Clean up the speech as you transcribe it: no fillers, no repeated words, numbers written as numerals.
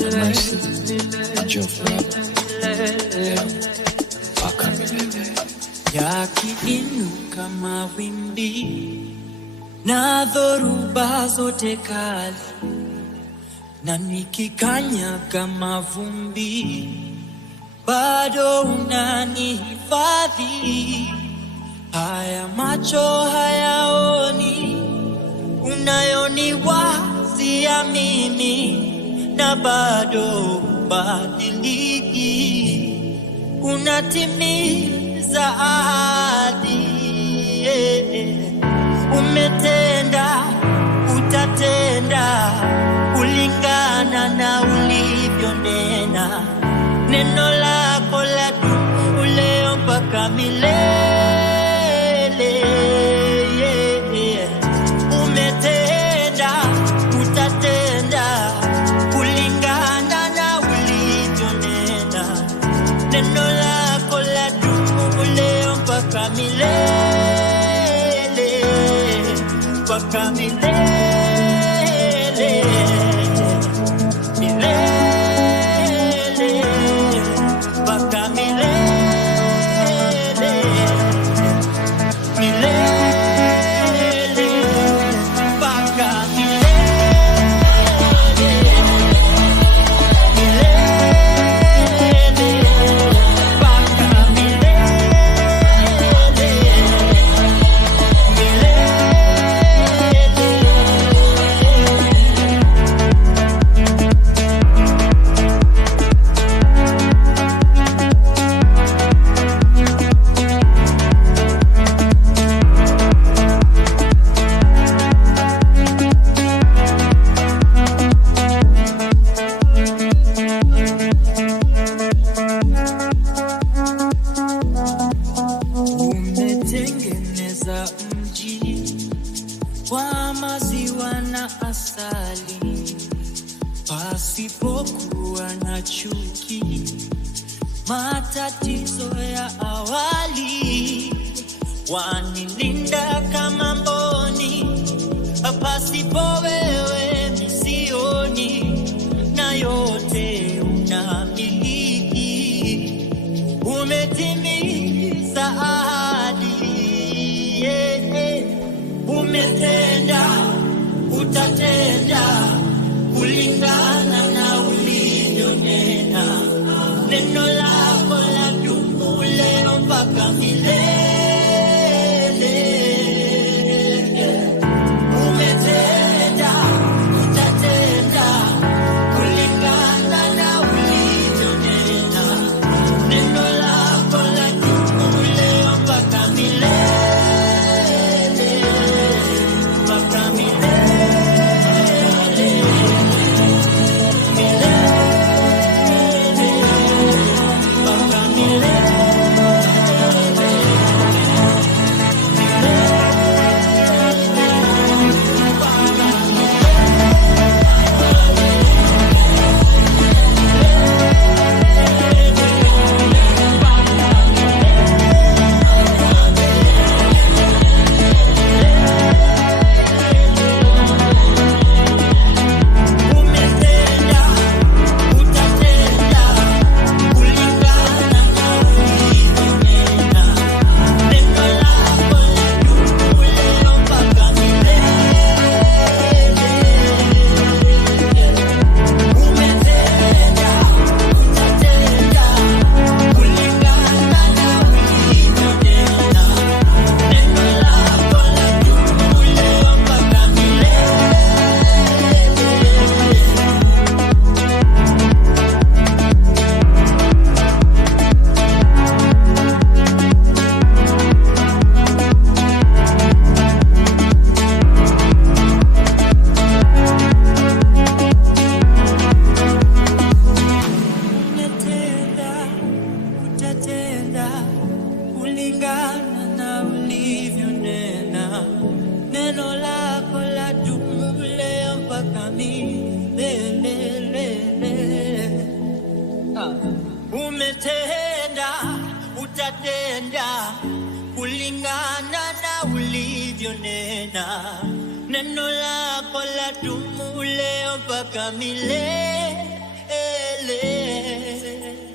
mercy and your forever. Mpaka milele. Yakiinuka mawimbi na dhoruba zote kali, na nikikanyaga mavumbi, bado unanihifadhi. Haya macho hayaoni unayoniwazia mimi, na bado badiliki, unatimiza ahadi. Umetenda, utatenda kulingana na ulivyonena. Neno lako ladumu leo mpaka milele. Umetenda, utatenda kulingana na ulivyonena. Neno lako ladumu leo mpaka milele, mpaka milele. Pasipokuwa na chuki, matatizo ya awali, wanilinda kama mboni. Pasipo wewe misioni, na yote unamiliki. Umetimiza ahadi, umetenda, utatenda kulingana na ulivyonena. Neno lako ladumu leo mpaka milele. Umetenda, utatenda kulingana na ulivyonena. Neno lako ladumu leo mpaka milele, mpaka milele. Umetenda, utatenda kulingana na ulivyonena. Neno lako ladumu leo mpaka milele. milele.